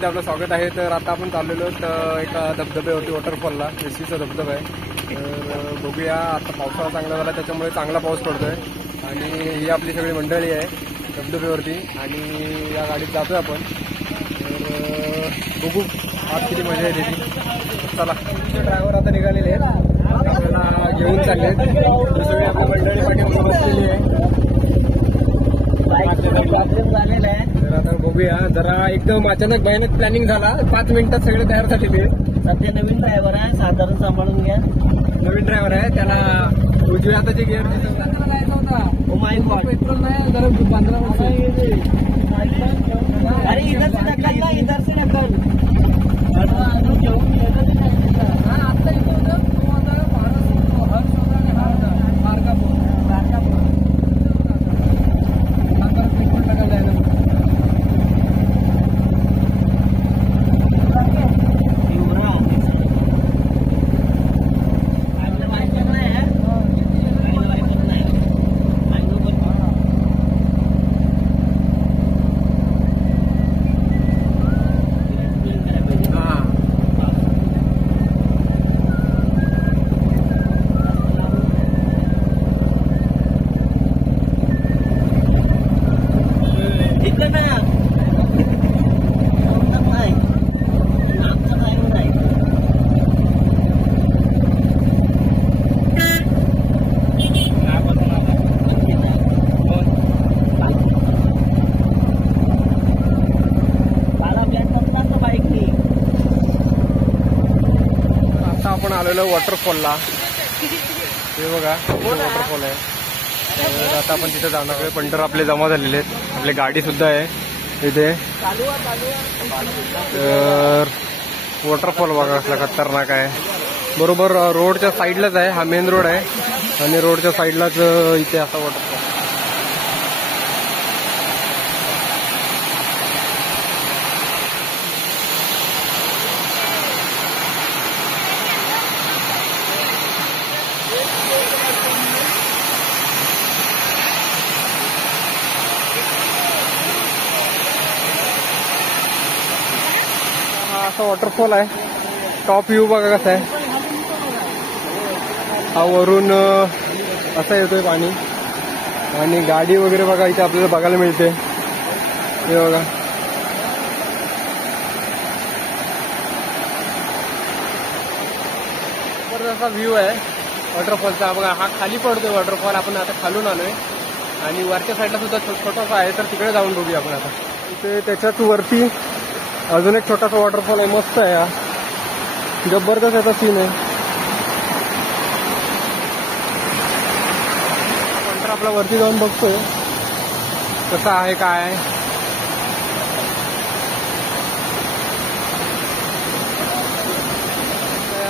मध्ये आपलं स्वागत आहे। तर आता आपण चाललेलो एका धबधब्यावरती, वॉटरफॉलला, एसीचा धबधबा आहे। तर बघूया, आता पावसाळा चांगला झाला त्याच्यामुळे चांगला पाऊस पडतोय आणि ही आपली सगळी मंडळी आहे धबधब्यावरती आणि या गाडीत जातोय आपण। तर बघू आज किती मजा येते ती। चला, ड्रायव्हर आता निघालेले आहेत, आपल्याला घेऊन चालले आहेत। सगळी आपली मंडळी पाठी बसलेली आहे। तर आता बघूया, जरा एकदम अचानक भयानक प्लॅनिंग झाला, 5 मिनिटात सगळे तयार झालेले। सध्या नवीन ड्रायव्हर आहे, साधारण सांभाळून घ्या। नवीन ड्रायव्हर आहे, त्याला उजव्या हाताचे gear oh my God, petrol नाही, जरा 15 अरे इधर से ढकल ना, इधर से ढकल। आपण आलेलो वॉटरफॉलला, हे बघा वॉटरफॉल आहे। तर आता आपण तिथे जाणार आहे। पंढर आपले जमा झालेले आहेत, आपली गाडी सुद्धा आहे इथे। तर वॉटरफॉल बघा कसला खतरनाक आहे, बरोबर रोडच्या साईडलाच आहे, हा मेन रोड आहे आणि रोडच्या साईडलाच इथे असा वॉटरफॉल। असा वॉटरफॉल आहे, टॉप व्ह्यू बघा कसा आहे, हा वरून असा येतोय पाणी आणि गाडी वगैरे बघा इथे आपल्याला बघायला मिळते, हे बघा। जबरदस्त व्ह्यू आहे वॉटरफॉलचा बघा, हा खाली पडतोय वॉटरफॉल, आपण आता खालून आलोय आणि वरच्या साईडला सुद्धा छोटासा आहे, तर तिकडे जाऊन बघूया आपण आता। इथे त्याच्यात वरती अजून एक छोटासा वॉटरफॉल आहे, मस्त आहे हा, जबरदस्त याचा सीन आहे। नंतर आपला वरती जाऊन बघतोय कसं आहे काय आहे।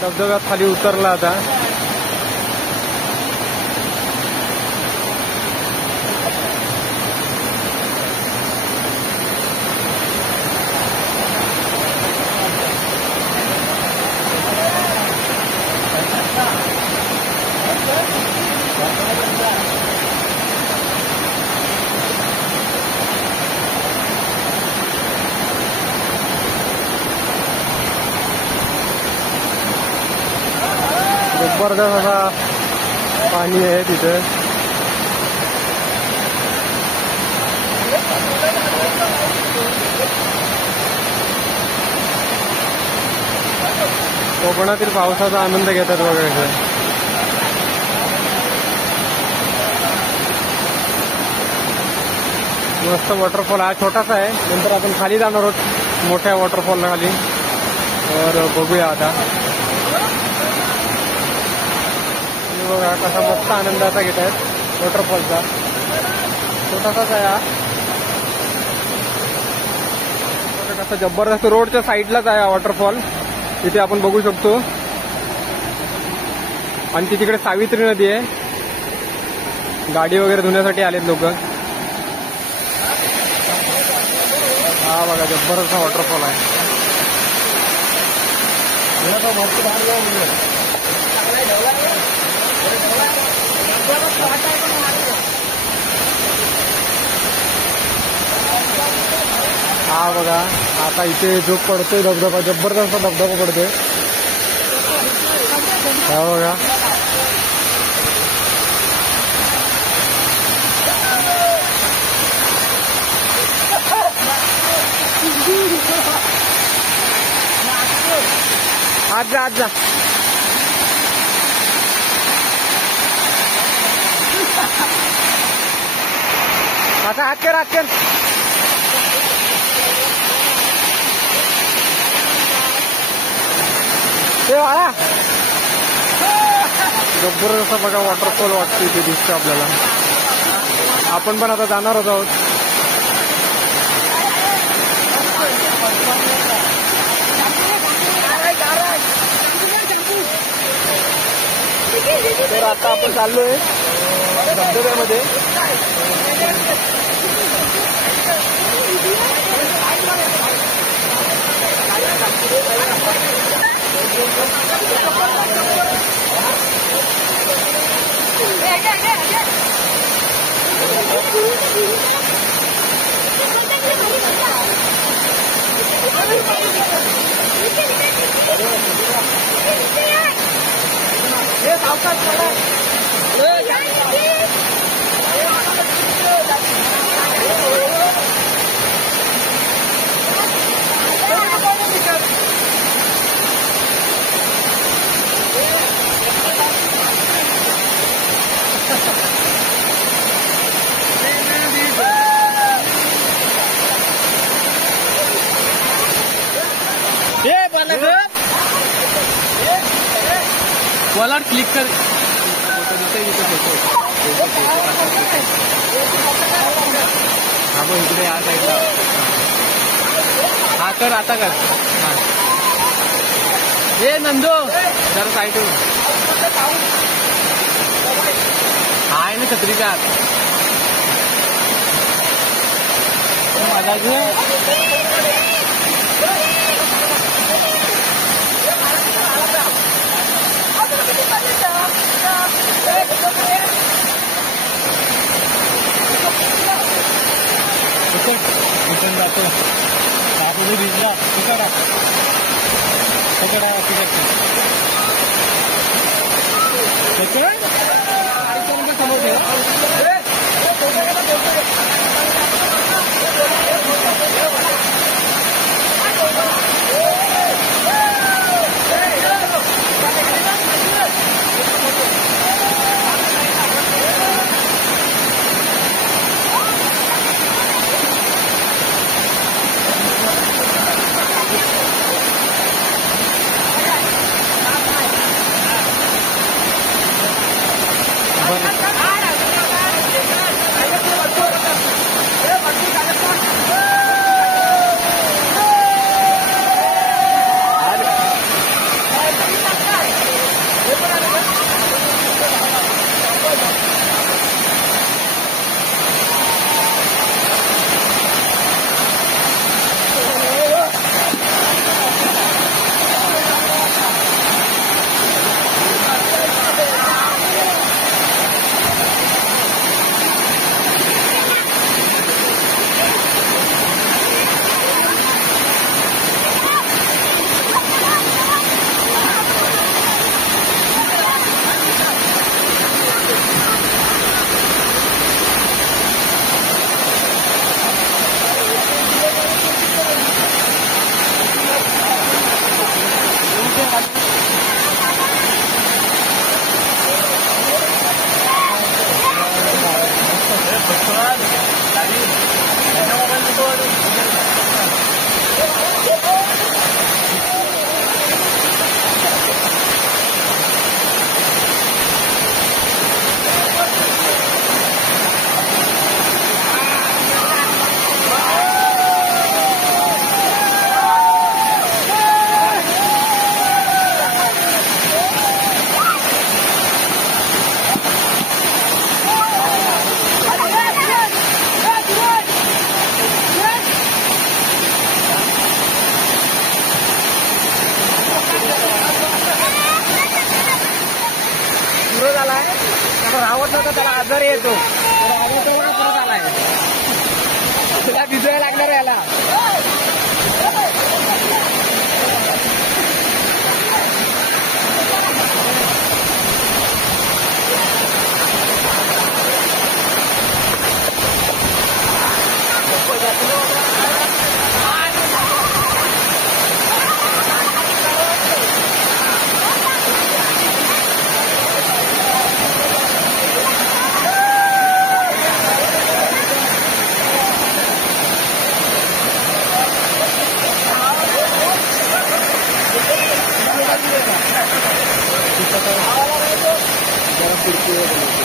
धबधब्यात खाली उतरला आता, जबरदस्त असा पाणी आहे तिथे। कोकणातील पावसाचा आनंद घेतात वगैरे। मस्त वॉटरफॉल हा छोटासा आहे, नंतर आपण खाली जाणार आहोत मोठ्या वॉटरफॉलला खाली, तर बघूया आता। बघा कसा मस्त आनंदाचा घेत आहेत वॉटरफॉलचा, छोटासाच आहे हा, कसा जबरदस्त रोडच्या साईडलाच आहे हा वॉटरफॉल, इथे आपण बघू शकतो। आणि तिकडे सावित्री नदी आहे, गाडी वगैरे धुण्यासाठी आलेत लोक। हा बघा जबरदस्त वॉटरफॉल आहे। हा बघा आता इथे जो पडतोय धबधबा, जबरदस्त धबधबा पडतोय. हा बघा आज जा आज जा. आता हात कर हात कर. ते वाळा जबरदस्त बघा वॉटरफॉल वाटतो इथे दिसतो आपल्याला. आपण पण आता जाणारच आहोत. तर आता आपण चाललोय धबधब्यामध्ये. वॉलर क्लिक कर. हा मग इकडे या साईडला. हा कर आता कर. हे नंदो जरा साईड आहे ना छत्रीचा जातो. आपण भिजला तिकडा राहत नव्हता, त्याला आजार येतो. परत आलाय. तुला भिजायला लागणार याला. खिडकी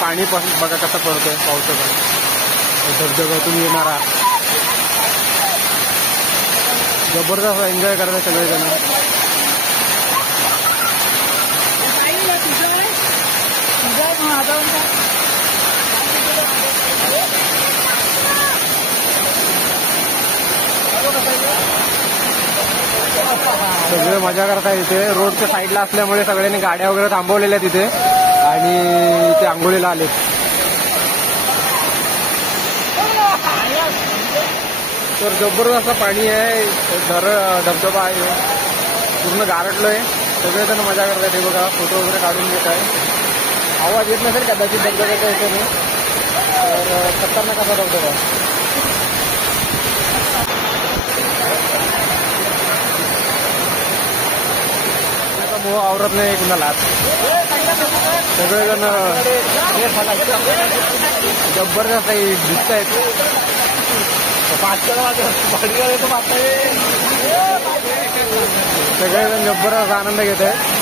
पाणी पासून बघा कसं पडतोय पावसाचा धबधब्यातून येणारा जबरदस्त एन्जॉय करतात सगळेजण सगळे मजा करता इथे रोडच्या साईडला असल्यामुळे सगळ्यांनी गाड्या वगैरे थांबवलेल्या तिथे आणि इथे आंघोळीला आले तर जबरदस्त पाणी आहे धबधबा आहे पूर्ण गारटलोय सगळेजण मजा करतात हे बघा फोटो वगैरे काढून घेत आहे आवाज येत नसेल कदाचित धबधब्याच्या याच्याने तर खतरनाक असा धबधबा मोह आवरत नाही कुणाला सगळेजण जबरदस्त दिसत आहेत सगळेजण जबरदस्त आनंद घेत आहेत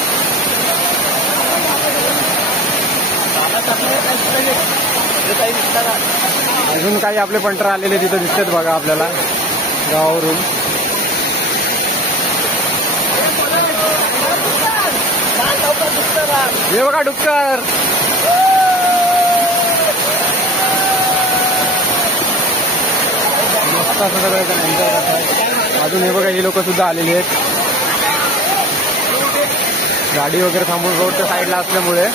अजून काही आपले पंटर आलेले तिथं दिसतात बघा आपल्याला गावावरून हे बघा डुक्कर मस्त असं सगळं एन्जॉय करतात अजून हे बघा हे लोक सुद्धा आलेली आहेत गाडी वगैरे थांबून रोडच्या साईडला असल्यामुळे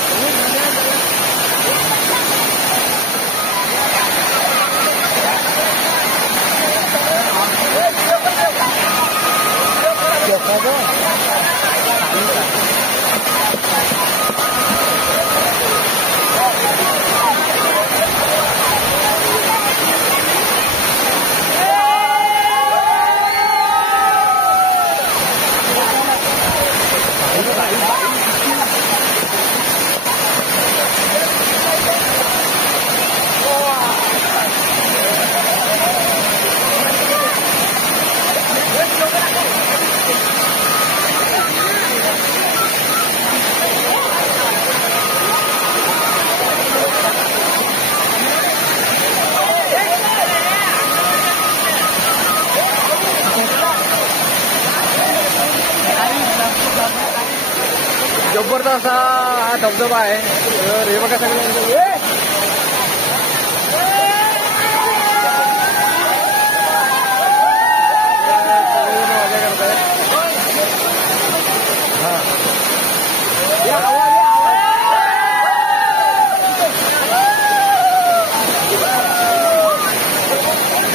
जबरदस्त हा धबधबा आहे तर हे बघा सगळे मजा करताय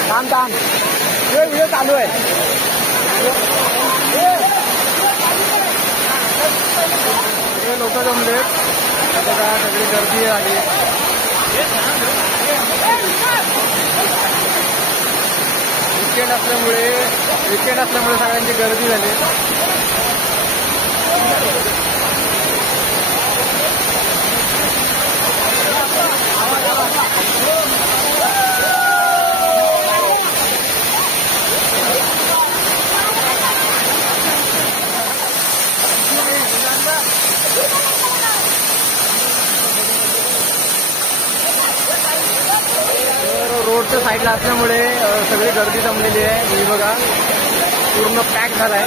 थांब थांब व्हिडिओ चालू आहे लोक जमले बघा सगळी गर्दी आली वीकेंड असल्यामुळे सगळ्यांची गर्दी झाली रोडच्या साईडला असल्यामुळे सगळी गर्दी जमलेली आहे. ही बघा पूर्ण पॅक झालाय.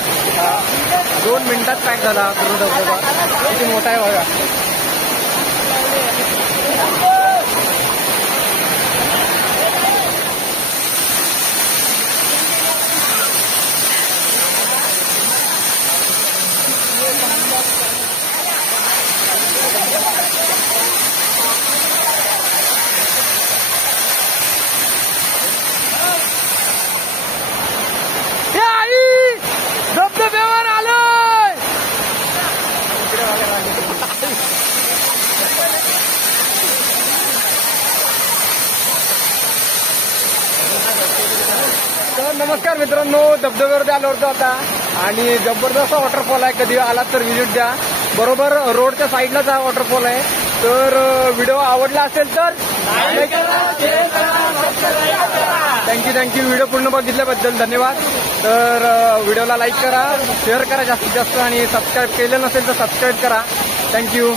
2 मिनिटात पॅक झाला पूर्ण धबधबा. किती मोठा आहे बघा. धबधब्यावर आलोय. तर नमस्कार मित्रांनो, धबधब्यावरती आलो होतो आता आणि जबरदस्त वॉटरफॉल आहे. कधी आलात तर व्हिजिट द्या. बरोबर रोडच्या साईडलाच हा वॉटरफॉल आहे. तर व्हिडिओ आवडला असेल तर थँक्यू. व्हिडिओ पूर्ण बघितल्याबद्दल धन्यवाद. तर व्हिडिओला लाईक करा, शेअर करा जास्तीत जास्त आणि सबस्क्राईब केलं नसेल तर सबस्क्राईब करा. थँक्यू.